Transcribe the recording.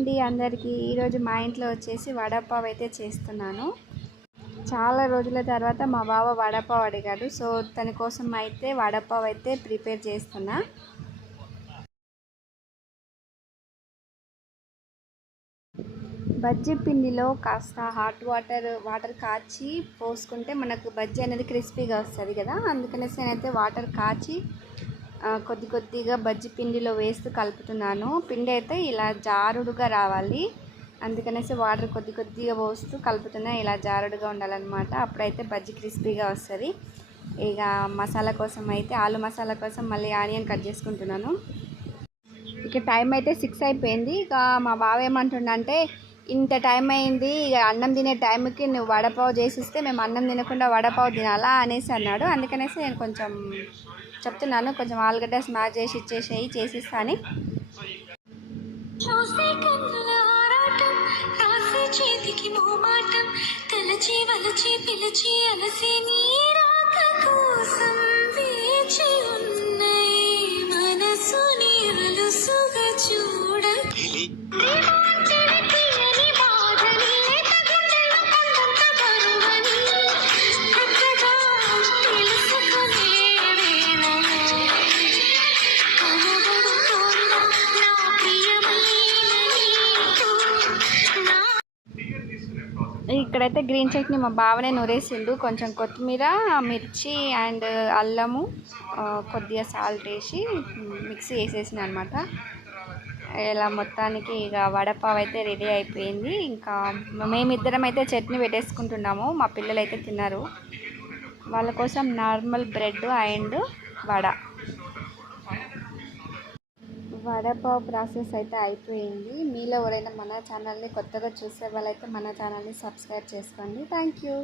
అండి అందరికీ. ఈరోజు మా ఇంట్లో వచ్చేసి వడపావ్ అయితే చేస్తున్నాను. చాలా రోజుల తర్వాత మా బావ వడపావ్ అడిగాడు. సో తన కోసం అయితే వడపావ్ అయితే ప్రిపేర్ చేస్తున్నా. బజ్జీ పిండిలో కాస్త హాట్ వాటర్ వాటర్ కాచి పోసుకుంటే మనకు బజ్జీ అనేది క్రిస్పీగా వస్తుంది కదా. అందుకనేసి నేనైతే వాటర్ కాచి కొద్ది కొద్దిగా బజ్జి పిండిలో వేస్తూ కలుపుతున్నాను. పిండి అయితే ఇలా జారుడుగా రావాలి. అందుకనేసి వాటర్ కొద్ది కొద్దిగా పోస్తూ కలుపుతున్నా. ఇలా జారుడుగా ఉండాలన్నమాట. అప్పుడైతే బజ్జి క్రిస్పీగా వస్తుంది. ఇక మసాలా కోసం అయితే ఆలు మసాలా కోసం మళ్ళీ ఆనియన్ కట్ చేసుకుంటున్నాను. ఇక టైం అయితే సిక్స్ అయిపోయింది. ఇక మా బావ ఏమంటుండంటే ఇంత టైం అయింది. ఇక అన్నం తినే టైంకి నువ్వు వడపావు చేసిస్తే మేము అన్నం తినకుండా వడపావు తినాలా? అనేసి అన్నాడు. అందుకనేసి నేను కొంచెం చెప్తున్నాను కొంచెం ఆలుగడ్డ స్మాష్ చేసి ఇచ్చేసేయి చేసిస్తాను చేతికి మోమాటం తలచి వలచి పిలిచి అలసి నీరాక కోసం వేచి ఉన్నాయి మనసుని అలుసుగా చూడ ఇక్కడైతే గ్రీన్ చట్నీ మా బావనే నూరేసిండు. కొంచెం కొత్తిమీర మిర్చి అండ్ అల్లము కొద్దిగా సాల్ట్ వేసి మిక్సీ వేసేసిన అనమాట ఇలా మొత్తానికి ఇక వడపావ్ అయితే రెడీ అయిపోయింది. ఇంకా మేమిద్దరం అయితే చట్నీ పెట్టేసుకుంటున్నాము. మా పిల్లలు అయితే తిన్నారు. వాళ్ళ కోసం normal bread and vada. Vada pav process అయితే అయిపోయింది. మీలో ఎవరైనా మన ఛానల్ని కొత్తగా చూసే వాళ్ళైతే మన ఛానల్ని సబ్స్క్రైబ్ చేసుకోండి. Thank you